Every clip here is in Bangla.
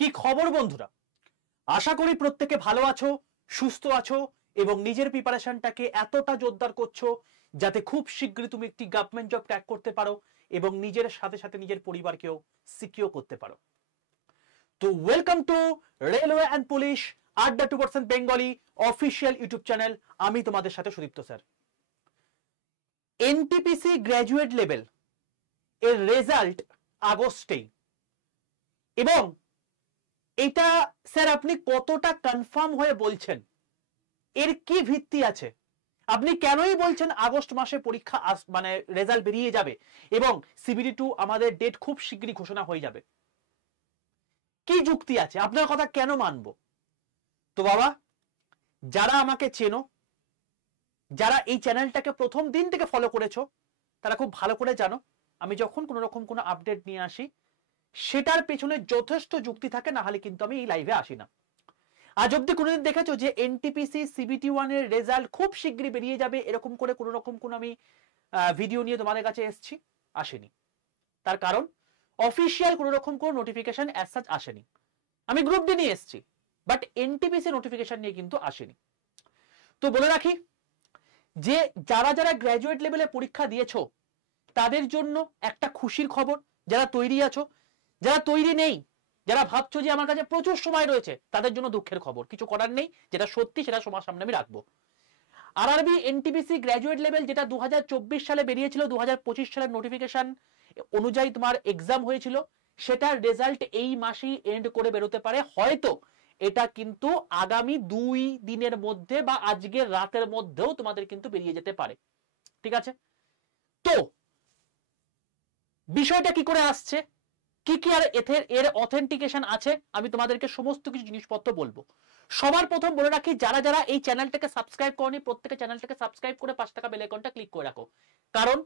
কি খবর বন্ধুরা? আশা করি প্রত্যেকে ভালো আছো, সুস্থ আছো এবং নিজের প্রিপারেশনটাকে এতটা জোরদার করছো যাতে খুব শীঘ্রই তুমি একটি গভর্নমেন্ট জব ক্র্যাক করতে পারো এবং নিজের সাথে সাথে নিজের পরিবারকেও সিকিউর করতে পারো। তো welcome to railway and police আড্ডা 2% বেঙ্গলি অফিসিয়াল ইউটিউব চ্যানেল। আমি তোমাদের সাথে Sudipta sir. NTPC graduate level এর রেজাল্ট আগস্টেই, এবং এটা স্যার আপনি কতটা কনফার্ম হয়ে বলছেন? এর কি ভিত্তি আছে? আপনি কেনই বলছেন আগস্ট মাসে পরীক্ষা মানে রেজাল্ট বেরিয়ে যাবে এবং সিবিটি 2 আমাদের ডেট খুব শীঘ্রই ঘোষণা হয়ে যাবে? কি যুক্তি আছে? আপনার কথা কেন মানবো? তো বাবা, যারা আমাকে চেনো, যারা এই চ্যানেলটাকে প্রথম দিন থেকে ফলো করেছো, তারা খুব ভালো করে জানো আমি যখন কোনো রকম কোনো আপডেট নিয়ে আসি সেটার পেছনে যথেষ্ট যুক্তি থাকে, না হলে কিন্তু আমি এই লাইভে আসি না। আজ অব্দি কোনোদিন দেখেছো যে এনটিপিসি সিবিটি 1 এর রেজাল্ট খুব শীঘ্রই বেরিয়ে যাবে এরকম করে কোনো রকম কোনো আমি ভিডিও নিয়ে তোমাদের কাছে এসেছি? আসেনি। তার কারণ অফিসিয়াল কোনো রকম কোনো নোটিফিকেশন অ্যাজ সাচ আসেনি। আমি গ্রুপ ডি নিয়ে এসেছি, বাট এনটিপিসি নোটিফিকেশন নিয়ে কিন্তু আসেনি। তো বলে রাখি যে যারা যারা গ্র্যাজুয়েট লেভেলে পরীক্ষা দিয়েছো তাদের জন্য একটা খুশির খবর। যারা তৈরি আছো, যারা তৈরি নেই, যারা ভাবছো যে আমার কাছে প্রচুর সময় রয়েছে, তাদের জন্য দুঃখের খবর। কিছু করার নেই, যেটা সত্যি সেটা সবার সামনে আমি রাখবো। আরআরবি এনটিপিসি গ্র্যাজুয়েট লেভেল যেটা 2024 সালে বেরিয়েছিল, 2025 সালের নোটিফিকেশন অনুযায়ী তোমার এক্সাম হয়েছিল, সেটার রেজাল্ট এই মাসেই এন্ড করে বেরোতে পারে। হয়তো এটা কিন্তু আগামী 2 দিনের মধ্যে বা আজকের রাতের মধ্যেও তোমাদের কিন্তু বেরিয়ে যেতে পারে। ঠিক আছে? তো বিষয়টা কি করে আসছে, কি কি আর এর অথেন্টিকেশন আছে, আমি তোমাদেরকে সমস্ত কিছু জিনিসপত্র বলবো। সবার প্রথম বলে রাখি, যারা যারা এই চ্যানেলটাকে সাবস্ক্রাইব করনি প্রত্যেকে চ্যানেলটাকে সাবস্ক্রাইব করে 5 টাকা বেল আইকনটা ক্লিক করে রাখো। কারণ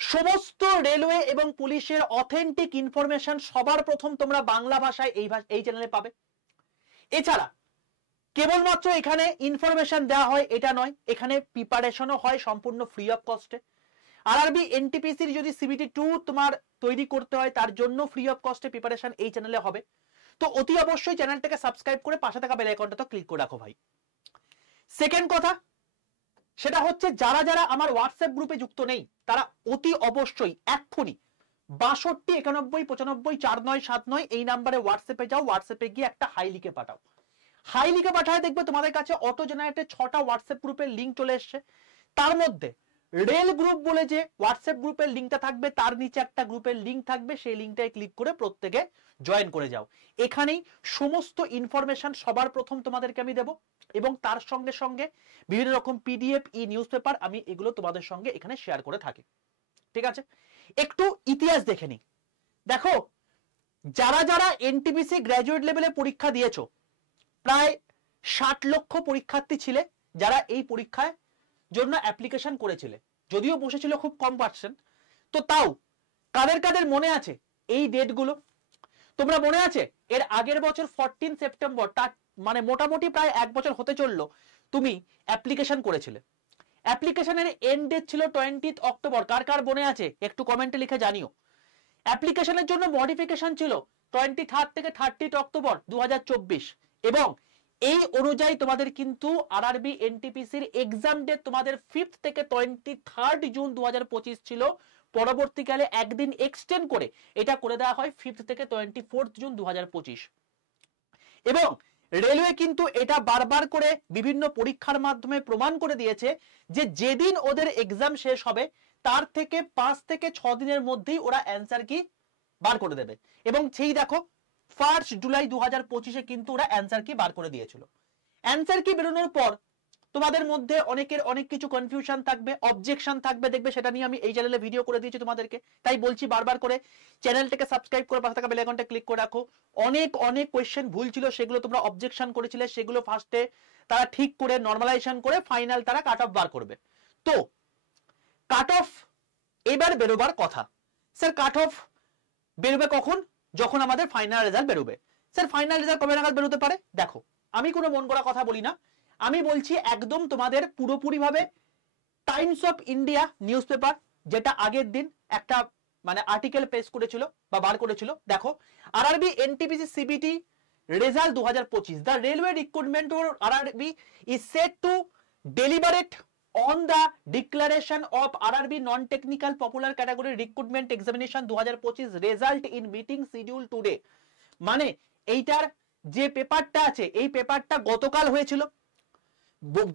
সমস্ত রেলওয়ে এবং পুলিশের অথেন্টিক ইনফরমেশন সবার প্রথম তোমরা বাংলা ভাষায় এই চ্যানেলে পাবে। এছাড়া কেবলমাত্র এখানে ইনফরমেশন দেওয়া হয় এটা নয়, এখানে প্রিপারেশনও হয় সম্পূর্ণ ফ্রি অফ কস্টে। আরআরবি এনটিপিসির যদি সিবিটি 2 তোমার তৈরি করতে হয় তার জন্য ফ্রি অফ কস্টে প্রিপারেশন এই চ্যানেলে হবে। তো অতি অবশ্যই চ্যানেলটাকে সাবস্ক্রাইব করে পাশে থাকা বেল আইকনটা তো ক্লিক করে রাখো ভাই। সেকেন্ড কথা সেটা হচ্ছে, যারা যারা আমার হোয়াটসঅ্যাপ গ্রুপে যুক্ত নেই তারা অতি অবশ্যই এক্ষুনি 62 91 95 4979 এই নাম্বারে হোয়াটসঅ্যাপে যাও। হোয়াটসঅ্যাপে গিয়ে একটা হাই লিখে পাঠাও। হাই লিখে পাঠায় দেখবে তোমাদের কাছে অটো জেনারেটেড 6টা হোয়াটসঅ্যাপ গ্রুপের লিঙ্ক চলে এসছে। তার মধ্যে রেল গ্রুপ বলে যে হোয়াটসঅ্যাপ গ্রুপের লিঙ্কটা থাকবে, তার নিচে একটা গ্রুপের লিঙ্ক থাকবে, সেই লিঙ্কটায় ক্লিক করে প্রত্যেকে জয়েন করে যাও। এখানেই সমস্ত ইনফরমেশন সবার প্রথম তোমাদেরকে আমি দেব, এবং তার সঙ্গে সঙ্গে বিভিন্ন রকম পিডিএফ ই নিউজ পেপার আমি এগুলো তোমাদের সঙ্গে এখানে শেয়ার করে থাকি। ঠিক আছে? একটু ইতিহাস দেখে নি। দেখো, যারা যারা এনটিপিসি গ্র্যাজুয়েট লেভেলে পরীক্ষা দিয়েছো, প্রায় 60 লক্ষ পরীক্ষার্থী ছিলে যারা এই পরীক্ষায় জন্য অ্যাপ্লিকেশন করেছিলে। যদিও বসেছিল খুব কম পার্সেন্ট, তো তাও কাদের কাদের মনে আছে এই ডেটগুলো? তোমরা মনে আছে এর আগের বছর 14 সেপ্টেম্বর, তার মানে মোটামুটি প্রায় 1 বছর হতে চললো, তুমি অ্যাপ্লিকেশন করেছিলে। অ্যাপ্লিকেশনের এন্ড ডেট ছিল 20 অক্টোবর। কার কার মনে আছে একটু কমেন্টে লিখে জানিও। অ্যাপ্লিকেশনের জন্য মডিফিকেশন ছিল 23 থেকে 30 অক্টোবর 2024, এবং এই অনুযায়ী তোমাদের কিন্তু আরআরবি এনটিপিসির এক্সাম ডেট তোমাদের 5 থেকে 23 জুন 2025 ছিল। পরবর্তীকালে একদিন এক্সটেন্ড করে এটা করে দেওয়া হয় 5 থেকে 24 জুন 2025। এবং রেলওয়ে কিন্তু এটা বারবার করে বিভিন্ন পরীক্ষার মাধ্যমে প্রমাণ করে দিয়েছে যে যেদিন ওদের এক্সাম শেষ হবে তার থেকে 5 থেকে 6 দিনের মধ্যেই ওরা অ্যান্সার কি বার করে দেবে। এবং সেই দেখো 1 জুলাই 2025 কিন্তু ওরা অ্যান্সার কি বার করে দিয়েছিল। অ্যান্সার কি বেরোনোর পর তোমাদের মধ্যে অনেকের অনেক কিছু কনফিউশন থাকবে, অবজেকশন থাকবে, দেখবে সেটা নিয়ে আমি এই চ্যানেলে ভিডিও করে দিয়েছি তোমাদেরকে। তাই বলছি বারবার করে চ্যানেলটাকে সাবস্ক্রাইব করে পাশে থাকা বেল আইকনটা ক্লিক করে রাখো। অনেক অনেক কোয়েশ্চেন ভুল ছিল, সেগুলো তোমরা অবজেকশন করেছিলে, সেগুলো ফার্স্টে তারা ঠিক করে নরমালাইজেশন করে ফাইনাল তারা কাট অফ বার করবে। তো কাট অফ এবার বেরোবার কথা। স্যার কাট অফ বেরোবে কখন? যখন আমাদের ফাইনাল রেজাল্ট বেরোবে। স্যার ফাইনাল রেজাল্ট কবে নাগাদ বেরোতে পারে? দেখো, আমি কোনো মন করা কথা বলি না, আমি বলছি একদম তোমাদের পুরোপুরি ভাবে Times of India news paper, যেটা আগের দিন একটা মানে আর্টিকেল প্রেস করেছিল বা বার করেছিল। দেখো RRB NTPC CBT result 2025, the railway recruitment for RRB is set to deliberate on the declaration of RRB non-technical popular category recruitment examination 2025 result in meeting schedule today। মানে এইটার যে পেপারটা আছে এই পেপারটা গতকাল হয়েছিল,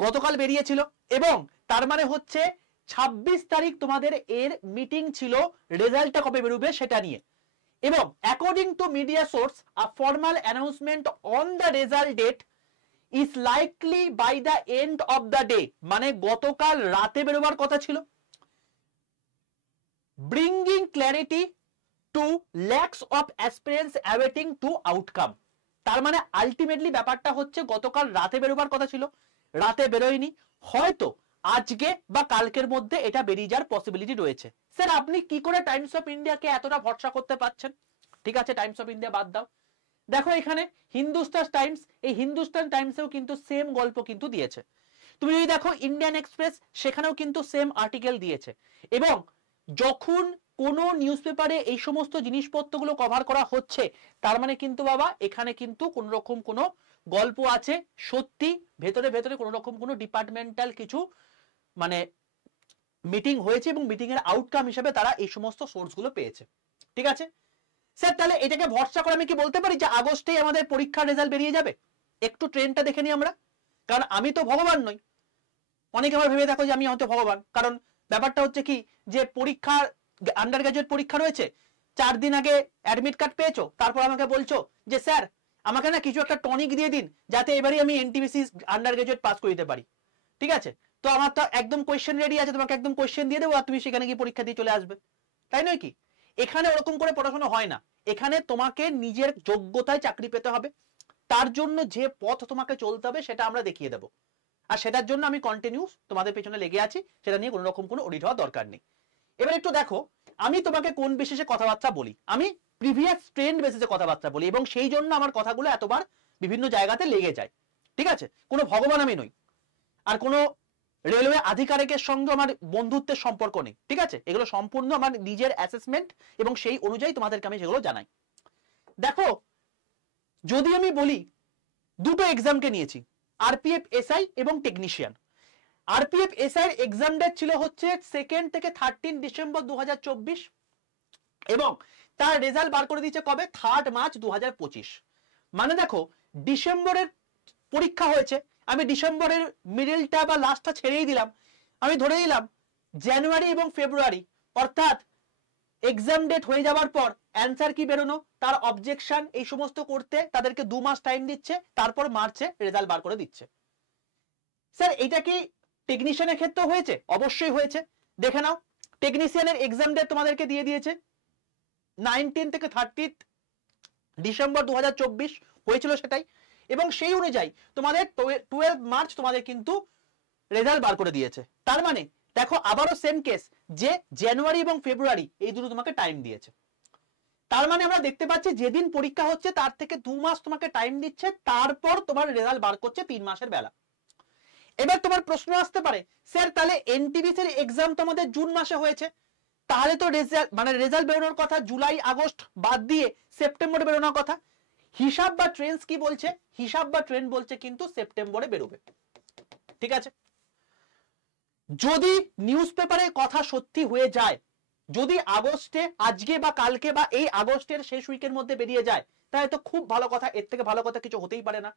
গতকাল বেরিয়েছিল, এবং তার মানে হচ্ছে 26 তারিখ তোমাদের এর মিটিং ছিল, রেজাল্টটা কবে বেরোবে সেটা নিয়ে। এবং according to media source a formal announcement on the result date is likely by the end of the day, মানে গতকাল রাতে বেরোবার কথা ছিল। bringing clarity to lakhs of aspirants awaiting to outcome, তার মানে আলটিমেটলি ব্যাপারটা হচ্ছে গতকাল রাতে বেরোবার কথা ছিল, রাতে বেরোয়নি, হয়তো আজকে বা কালকের মধ্যে এটা বেরিয়ে যাওয়ার পসিবিলিটি রয়েছে। স্যার আপনি কি করে টাইমস অফ ইন্ডিয়াকে এতটা ভরসা করতে পারছেন? ঠিক আছে, টাইমস অফ ইন্ডিয়া বাদ দাও, দেখো এখানে হিন্দুস্তান টাইমস, এই হিন্দুস্তান টাইমসেও কিন্তু সেম গল্প কিন্তু দিয়েছে। তুমি যদি দেখো ইন্ডিয়ান এক্সপ্রেস, সেখানেও কিন্তু সেম আর্টিকেল দিয়েছে। এবং যখন কোন নিউজ পেপারে এই সমস্ত জিনিসপত্রগুলো কভার করা হচ্ছে, তার মানে কিন্তু বাবা এখানে কিন্তু কোন রকম কোন গল্প আছে, সত্যি ভেতরে ভেতরে কোন রকম কোন ডিপার্টমেন্টাল কিছু মানে মিটিং হয়েছে এবং মিটিং এর আউটকাম হিসেবে তারা এই সমস্ত সোর্সগুলো পেয়েছে। ঠিক আছে স্যার, তাহলে এটাকে ভরসা করে আমি কি বলতে পারি যে আগস্টেই আমাদের পরীক্ষার রেজাল্ট বেরিয়ে যাবে? একটু ট্রেন্ডটা দেখে নিই আমরা, কারণ আমি তো ভগবান নই। অনেকে আমার ভেবে দেখো যে আমি হয়তো ভগবান, কারণ ব্যাপারটা হচ্ছে কি যে পরীক্ষা, আন্ডার গ্রাজুয়েট পরীক্ষা রয়েছে, 4 দিন আগে অ্যাডমিট কার্ড পেয়েছো, তারপর আমাকে বলছো যে স্যার আমাকে না কিছু একটা টনিক দিয়ে দিন যাতে এবারে আমি এনটিপিসি আন্ডার গ্রাজুয়েট পাস করে দিতে পারি। ঠিক আছে, তো আমার তো একদম কোয়েশ্চেন রেডি আছে, তোমাকে একদম কোয়েশ্চেন দিয়ে দেবো আর তুমি সেখানে গিয়ে পরীক্ষা দিয়ে চলে আসবে, তাই নয় কি? এখানে ওরকম করে পড়াশোনা হয় না, এখানে তোমাকে নিজের যোগ্যতায় চাকরি পেতে হবে, তার জন্য যে পথ তোমাকে চলতে হবে সেটা আমরা দেখিয়ে দেব, আর সেটার জন্য আমি কন্টিনিউস তোমাদের পেছনে লেগে আছি, সেটা নিয়ে কোনো রকম কোনো অডিট হওয়ার দরকার নেই। এবার একটু দেখো আমি তোমাকে কোন বেসিসে কথাবার্তা বলি, আমি প্রিভিয়াস ট্রেন্ড বেসিসে কথাবার্তা বলি, এবং সেই জন্য আমার কথাগুলো এতবার বিভিন্ন জায়গাতে লেগে যায়। ঠিক আছে, কোনো ভগবান আমি নই, আর কোনো রেলওয়ে আধিকারিকের সঙ্গে আমার বন্ধুত্বের সম্পর্ক নেই। ঠিক আছে, এগুলো সম্পূর্ণ আমার নিজের অ্যাসেসমেন্ট এবং সেই অনুযায়ী তোমাদেরকে আমি সেগুলো জানাই। দেখো যদি আমি বলি দুটো এক্সামকে নিয়েছি, আরপিএফ এসআই এবং টেকনিশিয়ান। আরপিএফ এসআই এর এক্সাম ডেট ছিল হচ্ছে 2 থেকে 13 ডিসেম্বর 2024, এবং তার রেজাল্ট বার করে দিয়েছে কবে? 3 মার্চ 2025। মানে দেখো ডিসেম্বরের পরীক্ষা হয়েছে, আমি ডিসেম্বরের মিডলটা বা লাস্টটা ছেড়েই দিলাম, আমি ধরে নিলাম জানুয়ারি এবং ফেব্রুয়ারি, অর্থাৎ এক্সাম ডেট হয়ে যাওয়ার পর অ্যান্সার কি বেরোনো, তার অবজেকশন, এই সমস্ত করতে তাদেরকে 2 মাস টাইম দিচ্ছে, তারপর মার্চে রেজাল্ট বার করে দিচ্ছে। স্যার এটা কি টেকনিশিয়ানের ক্ষেত্রে হয়েছে? অবশ্যই হয়েছে। দেখে নাও টেকনিশিয়ানের এক্সাম ডেট তোমাদেরকে দিয়ে দিয়েছে 19 থেকে 30 ডিসেম্বর 2024 হয়েছিল সেটাই, এবং সেই অনুযায়ী তোমাদের 12 মার্চ তোমাদের কিন্তু রেজাল্ট বার করে দিয়েছে। তার মানে দেখো আবারও সেম কেস, যে জানুয়ারি এবং ফেব্রুয়ারি এই দুটো তোমাকে টাইম দিয়েছে। তার মানে আমরা দেখতে পাচ্ছি যেদিন পরীক্ষা হচ্ছে তার থেকে 2 মাস তোমাকে টাইম দিচ্ছে, তারপর তোমার রেজাল্ট বার করছে 3 মাসের বেলা। এবার তোমার প্রশ্ন আসতে পারে স্যার তাহলে এনটিপিসি এর এক্সাম তো আমাদের জুন মাসে হয়েছে, তাহলে তো রেজাল্ট মানে রেজাল্ট বেরোনোর কথা জুলাই আগস্ট বাদ দিয়ে সেপ্টেম্বরে বেরোনোর কথা। হিসাব বা ট্রেন্ডস কি বলছে? হিসাব বা ট্রেন্ড বলছে কিন্তু সেপ্টেম্বরে বেরোবে। ঠিক আছে, যদি নিউজ পেপারের কথা সত্যি হয়ে যায়, যদি আগস্টে আজকে বা কালকে বা এই আগস্টের শেষ উইকের মধ্যে বেরিয়ে যায়, তাহলে তো খুব ভালো কথা, এর থেকে ভালো কথা কিছু হতেই পারে না।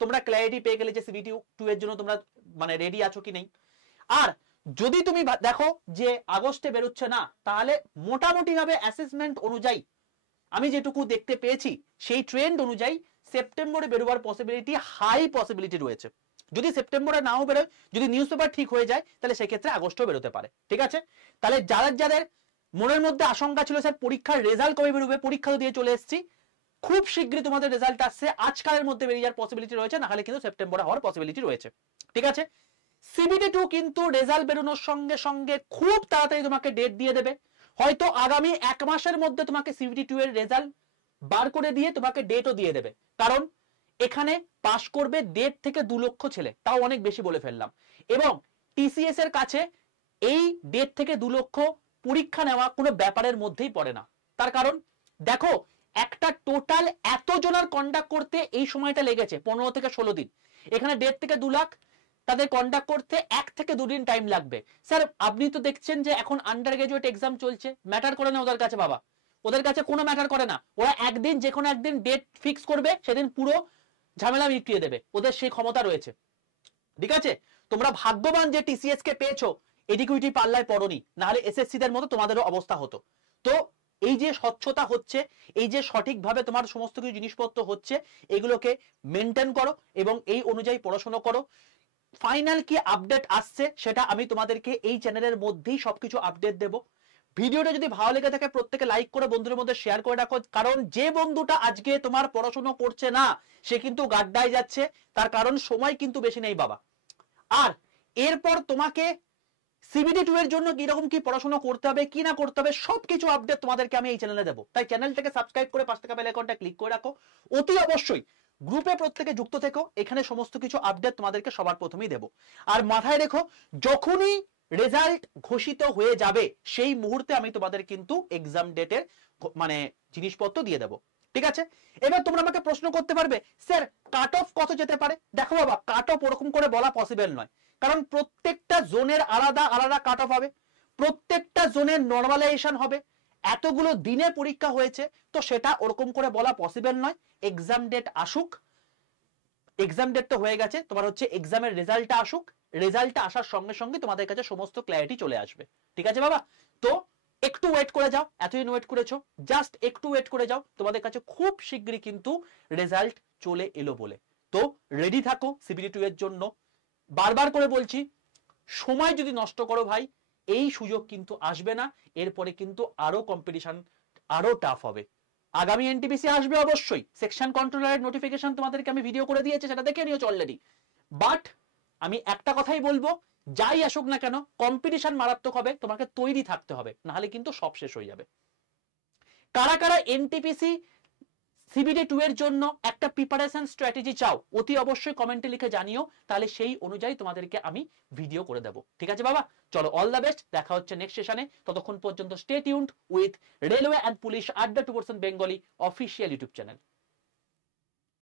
তোমরা ক্ল্যারিটি পেয়ে গেলে যে সিবিটি 2 এর জন্য তোমরা মানে রেডি আছো কি নেই। আর যদি তুমি দেখো যে আগস্টে বেরোচ্ছে না, তাহলে মোটামুটি ভাবে অ্যাসেসমেন্ট অনুযায়ী আমি যেটুকু দেখতে পেয়েছি সেই ট্রেন্ড অনুযায়ী সেপ্টেম্বরে বেরোবার পসিবিলিটি, হাই পসিবিলিটি রয়েছে। যদি সেপ্টেম্বরে নাও বেরোয়, যদি নিউজ পেপার ঠিক হয়ে যায়, তাহলে সেক্ষেত্রে আগস্টও বেরোতে পারে। ঠিক আছে, তাহলে যাদের মনের মধ্যে আশঙ্কা ছিল স্যার পরীক্ষার রেজাল্ট কবে বেরোবে, পরীক্ষা দিয়ে চলে এসেছি, খুব শীঘ্রই তোমাদের রেজাল্ট আসছে, আজকালের মধ্যে বেরিয়ে যাওয়ার পসিবিলিটি রয়েছে, না হলে কিন্তু সেপ্টেম্বরে হওয়ার পসিবিলিটি রয়েছে। ঠিক আছে, সিবিটি 2 কিন্তু রেজাল্ট বেরোনোর সঙ্গে সঙ্গে খুব তাড়াতাড়ি তোমাকে ডেট দিয়ে দেবে, হয়তো আগামী 1 মাসের মধ্যে তোমাকে সিবিটি 2 এর রেজাল্ট বার করে দিয়ে তোমাকে ডেটও দিয়ে দেবে। কারণ এখানে পাস করবে 1.5 থেকে 2 লক্ষ ছেলে, তাও অনেক বেশি বলে ফেললাম, এবং টিসিএস এর কাছে এই 1.5 থেকে 2 লক্ষ পরীক্ষা নেওয়া কোনো ব্যাপারের মধ্যেই পড়ে না। তার কারণ দেখো, একটা টোটাল এতজনের কন্ডাক্ট করতে এই সময়টা লেগেছে 15 থেকে 16 দিন। এখানে 1.5 থেকে 2 লাখ তাদের কন্ডাক্ট করতে 1 থেকে 2 দিন টাইম লাগবে। স্যার আপনি তো দেখছেন যে এখন আন্ডার গ্রাজুয়েট এক্সাম চলছে, ম্যাটার করে না ওদের কাছে বাবা, ওদের কাছে কোনো ম্যাটার করে না। ওরা একদিন যে কোনো একদিন ডেট ফিক্স করবে, সেদিন পুরো ঝামেলা মিটিয়ে দেবে, ওদের সেই ক্ষমতা রয়েছে। ঠিক আছে, তোমরা ভাগ্যবান যে টিসিএস কে পেয়েছো, এডিকুইটি পাল্লায় পড়নি, নাহলে এসএসসি দের মতো তোমাদেরও অবস্থা হতো। তো এই যে স্বচ্ছতা হচ্ছে, এই যে সঠিকভাবে তোমার সমস্ত কিছু জিনিসপত্র হচ্ছে, এগুলোকে মেনটেন করো এবং এই অনুযায়ী পড়াশোনা করো। ফাইনাল কি আপডেট আসছে সেটা আমি তোমাদেরকে এই চ্যানেলের মধ্যেই সবকিছু আপডেট দেব। ভিডিওটা যদি ভালো লেগে থাকে প্রত্যেকে লাইক করে বন্ধুদের মধ্যে শেয়ার করে রাখো, কারণ যে বন্ধুটা আজকে তোমার পড়াশোনা করছে না সে কিন্তু গাড্ডায় যাচ্ছে, তার কারণ সময় কিন্তু বেশি নেই বাবা। আর এরপর তোমাকে সিবিটি 2 এর জন্য কিরকম কি পড়াশোনা করতে হবে কি না করতে হবে সবকিছু আপডেট তোমাদেরকে আমি এই চ্যানেলে দেবো। তাই চ্যানেলটাকে সাবস্ক্রাইব করে পাশে থাকা বেল আইকনটা ক্লিক করে রাখো। অতি অবশ্যই গ্রুপে প্রত্যেকে যুক্ত থেকো, এখানে সমস্ত কিছু আপডেট তোমাদেরকে সবার প্রথমেই দেবো। আর মাথায় রেখো, যখনই রেজাল্ট ঘোষিত হয়ে যাবে সেই মুহূর্তে আমি তোমাদের কিন্তু এক্সাম ডেটের মানে জিনিসপত্র দিয়ে দেবো। ঠিক আছে, এবার তোমরা আমাকে প্রশ্ন করতে পারবে স্যার কাট অফ কত যেতে পারে। দেখো বাবা, কাট অফ ওরকম করে বলা পসিবল নয়, কারণ প্রত্যেকটা জোনের আলাদা আলাদা কাট অফ হবে, প্রত্যেকটা জোনের নরমালাইজেশন হবে, এতগুলো দিনে পরীক্ষা হয়েছে, তো সেটা ওরকম করে বলা পসিবল নয়। এক্সাম ডেট আসুক, এক্সাম ডেট তো হয়ে গেছে, তোমার হচ্ছে এক্সামের রেজাল্টটা আসুক, রেজাল্টটা আসার সঙ্গে সঙ্গে তোমাদের কাছে সমস্ত ক্ল্যারিটি চলে আসবে। ঠিক আছে বাবা, তো একটু ওয়েট করে যাও, এতদিন ওয়েট করেছো, জাস্ট একটু ওয়েট করে যাও, তোমাদের কাছে খুব শীঘ্রই কিন্তু রেজাল্ট চলে এলো বলে। তো রেডি থাকো সিবিটি 2 এর জন্য। বারবার করে বলছি, সময় যদি নষ্ট করো ভাই, এই সুযোগ কিন্তু আসবে না, এরপরে কিন্তু আরো কম্পিটিশন আরো টাফ হবে। আগামী এনটিপিসি আসবে অবশ্যই, সেকশন কন্ট্রোলারের নোটিফিকেশন তোমাদেরকে আমি ভিডিও করে দিয়েছি, সেটা দেখে নিও অলরেডি। বাট আমি একটা কথাই বলবো, যাই আসুক না কেন কম্পিটিশন মারাত্মক হবে, তোমাকে তৈরি থাকতে হবে, নাহলে কিন্তু সব শেষ হয়ে যাবে। কারা কারা এনটিপিসি সিবিটি 2 এর জন্য একটা প্রিপারেশন স্ট্র্যাটেজি চাও, অতি অবশ্যই কমেন্টে লিখে জানিও, তাহলে সেই অনুযায়ী তোমাদেরকে আমি ভিডিও করে দেবো। ঠিক আছে বাবা, চলো অল দ্য বেস্ট, দেখা হচ্ছে নেক্সট সেশনে। ততক্ষণ পর্যন্ত stay tuned with railway and police আড্ডা 2% বেঙ্গলি অফিসিয়াল ইউটিউব চ্যানেল।